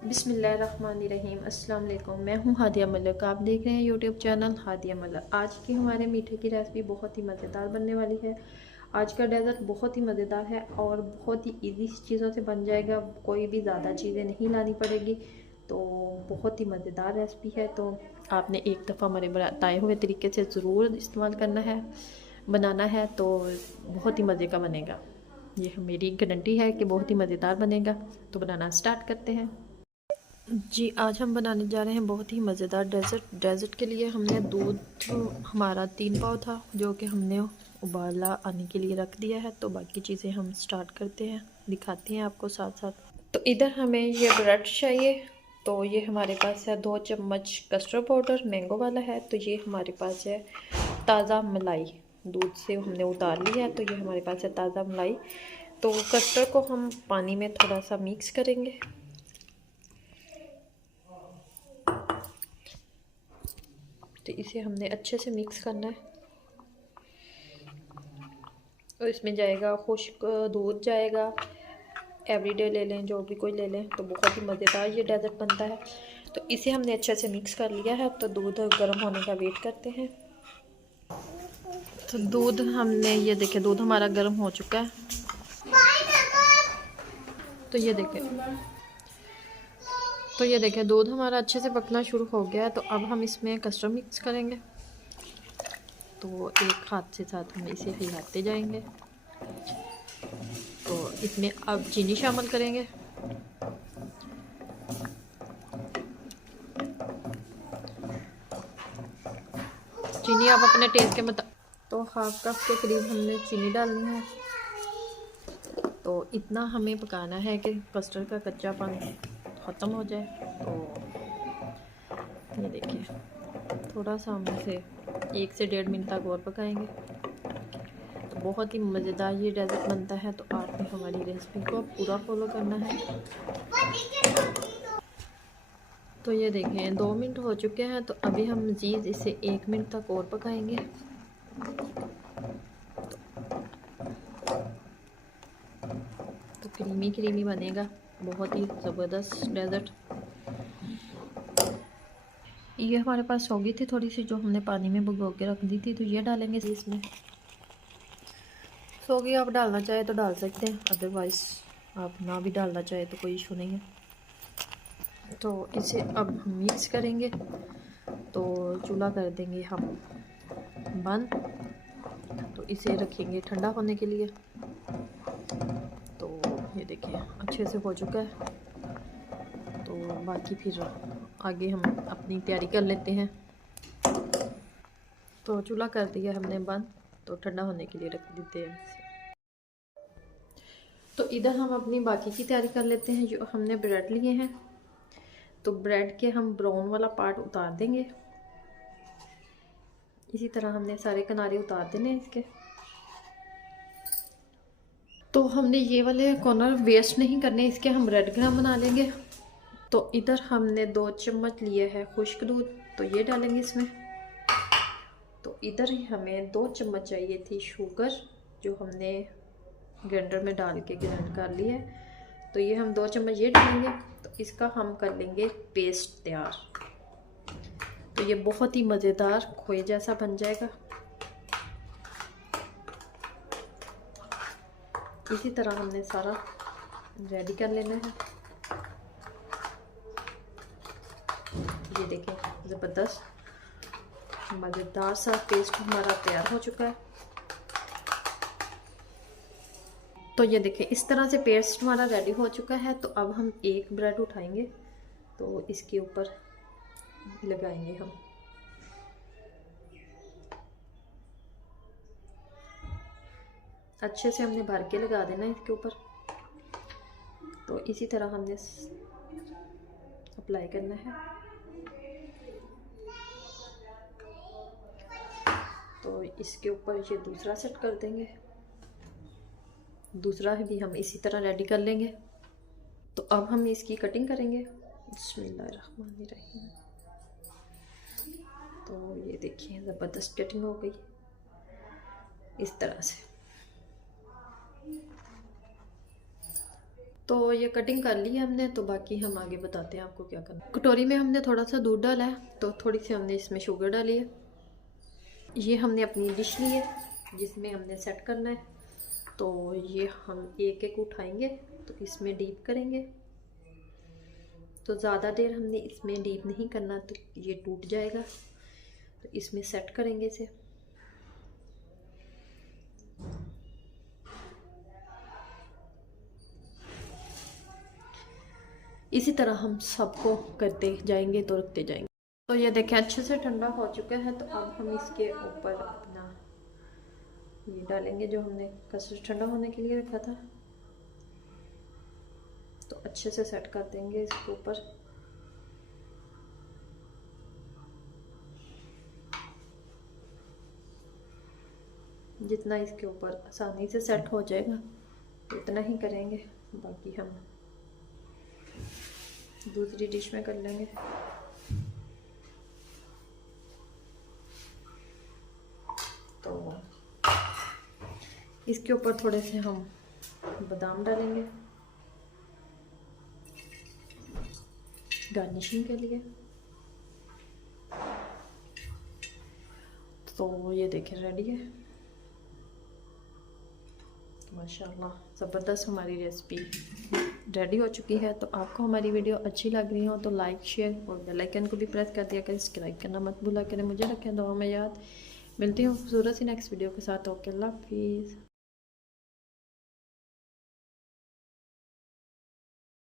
बिस्मिल्लाहिर्रहमानिर्रहीम। अस्सलाम वालेकुम। मैं हूँ हादिया मलिक, आप देख रहे हैं यूट्यूब चैनल हादिया मलिक। आज की हमारे मीठे की रेसिपी बहुत ही मज़ेदार बनने वाली है। आज का डेज़र्ट बहुत ही मज़ेदार है और बहुत ही इजी चीज़ों से बन जाएगा, कोई भी ज़्यादा चीज़ें नहीं लानी पड़ेगी। तो बहुत ही मज़ेदार रेसिपी है, तो आपने एक दफ़ा हमारे बताए हुए तरीके से ज़रूर इस्तेमाल करना है, बनाना है, तो बहुत ही मज़े का बनेगा। ये मेरी गारंटी है कि बहुत ही मज़ेदार बनेगा। तो बनाना स्टार्ट करते हैं। जी, आज हम बनाने जा रहे हैं बहुत ही मज़ेदार डेज़र्ट। डेज़र्ट के लिए हमने दूध हमारा 3 पाव था, जो कि हमने उबाला आने के लिए रख दिया है। तो बाकी चीज़ें हम स्टार्ट करते हैं, दिखाती हैं आपको साथ साथ। तो इधर हमें ये ब्रेड चाहिए। तो ये हमारे पास है 2 चम्मच कस्टर्ड पाउडर, मैंगो वाला है। तो ये हमारे पास है ताज़ा मलाई, दूध से हमने उतार लिया है। तो ये हमारे पास है ताज़ा मलाई। तो कस्टर्ड को हम पानी में थोड़ा सा मिक्स करेंगे। तो इसे हमने अच्छे से मिक्स करना है। और इसमें जाएगा खुश्क दूध जाएगा, एवरीडे ले लें, जो भी कोई ले लें, तो बहुत ही मज़ेदार ये डेज़र्ट बनता है। तो इसे हमने अच्छे से मिक्स कर लिया है। तो दूध गर्म होने का वेट करते हैं। तो दूध हमने, ये देखें, दूध हमारा गर्म हो चुका है। तो ये देखें, दूध हमारा अच्छे से पकना शुरू हो गया है। तो अब हम इसमें कस्टर्ड मिक्स करेंगे। तो एक हाथ से साथ हम इसे हिलाते जाएंगे। तो इसमें अब चीनी शामिल करेंगे। चीनी आप अपने टेस्ट के मुताबिक, तो हाफ कप के करीब हमने चीनी डालनी है। तो इतना हमें पकाना है कि कस्टर्ड का कच्चापन ख़त्म हो जाए। तो ये देखिए, थोड़ा सा हम इसे 1 से 1.5 मिनट तक और पकाएंगे। तो बहुत ही मज़ेदार ये डेज़र्ट बनता है। तो आपने हमारी रेसिपी को पूरा फॉलो करना है। तो ये देखें, 2 मिनट हो चुके हैं। तो अभी हम मज़ीद इसे 1 मिनट तक और पकाएंगे। तो क्रीमी क्रीमी बनेगा, बहुत ही ज़बरदस्त डेज़र्ट। ये हमारे पास सौगी थी थोड़ी सी, जो हमने पानी में भिगो के रख दी थी। तो ये डालेंगे इसमें। सौगी आप डालना चाहे तो डाल सकते हैं, अदरवाइज़ आप ना भी डालना चाहे तो कोई इशू नहीं है। तो इसे अब हम मिक्स करेंगे। तो चूल्हा कर देंगे हम बंद। तो इसे रखेंगे ठंडा होने के लिए। तो ये देखिए, अच्छे से हो चुका है। तो बाकी फिर आगे हम अपनी तैयारी कर लेते हैं। तो चूल्हा कर दिया हमने बंद। तो ठंडा होने के लिए रख देते हैं इसे। तो इधर हम अपनी बाकी की तैयारी कर लेते हैं। जो हमने ब्रेड लिए हैं, तो ब्रेड के हम ब्राउन वाला पार्ट उतार देंगे। इसी तरह हमने सारे किनारे उतार देने इसके। तो हमने ये वाले कॉर्नर वेस्ट नहीं करने, इसके हम ब्रेड क्रम्ब बना लेंगे। तो इधर हमने 2 चम्मच लिए है खुश्क दूध, तो ये डालेंगे इसमें। तो इधर ही हमें 2 चम्मच चाहिए थी शुगर, जो हमने ग्राइंडर में डाल के ग्राइंड कर ली है। तो ये हम 2 चम्मच ये डालेंगे। तो इसका हम कर लेंगे पेस्ट तैयार। तो ये बहुत ही मज़ेदार खोए जैसा बन जाएगा। इसी तरह हमने सारा रेडी कर लेना है। ये देखें, ज़बरदस्त मज़ेदार सा पेस्ट हमारा तैयार हो चुका है। तो ये देखें, इस तरह से पेस्ट हमारा रेडी हो चुका है। तो अब हम एक ब्रेड उठाएंगे, तो इसके ऊपर लगाएंगे हम। अच्छे से हमने भर के लगा देना है इसके ऊपर। तो इसी तरह हमने अप्लाई करना है। तो इसके ऊपर ये दूसरा सेट कर देंगे, दूसरा भी हम इसी तरह रेडी कर लेंगे। तो अब हम इसकी कटिंग करेंगे। बिस्मिल्लाहिर्रहमानिर्रहीम। तो ये देखिए, ज़बरदस्त कटिंग हो गई इस तरह से। तो ये कटिंग कर ली है हमने, तो बाकी हम आगे बताते हैं आपको क्या करना। कटोरी में हमने थोड़ा सा दूध डाला है, तो थोड़ी सी हमने इसमें शुगर डाली है। ये हमने अपनी डिश ली है जिसमें हमने सेट करना है। तो ये हम एक एक उठाएंगे तो इसमें डीप करेंगे। तो ज़्यादा देर हमने इसमें डीप नहीं करना, तो ये टूट जाएगा। तो इसमें सेट करेंगे इसे। इसी तरह हम सबको करते जाएंगे तो रखते जाएंगे। तो ये देखें अच्छे से ठंडा हो चुका है। तो अब हम इसके ऊपर अपना ये डालेंगे जो हमने कस्टर्ड ठंडा होने के लिए रखा था। तो अच्छे से सेट कर देंगे इसके ऊपर। जितना इसके ऊपर आसानी से सेट हो जाएगा उतना ही करेंगे, बाकी हम दूसरी डिश में कर लेंगे। तो इसके ऊपर थोड़े से हम बादाम डालेंगे गार्निशिंग के लिए। तो ये देखें रेडी है माशाल्लाह, ज़बरदस्त हमारी रेसिपी रेडी हो चुकी है। तो आपको हमारी वीडियो अच्छी लग रही हो तो लाइक शेयर और बेल आइकन को भी प्रेस कर दिया करें, सब्सक्राइब करना मत भूला करें। मुझे रखें दुआ में याद। मिलती हूँ खूबसूरत सी नेक्स्ट वीडियो के साथ। ओके, अल्लाह हाफिज़।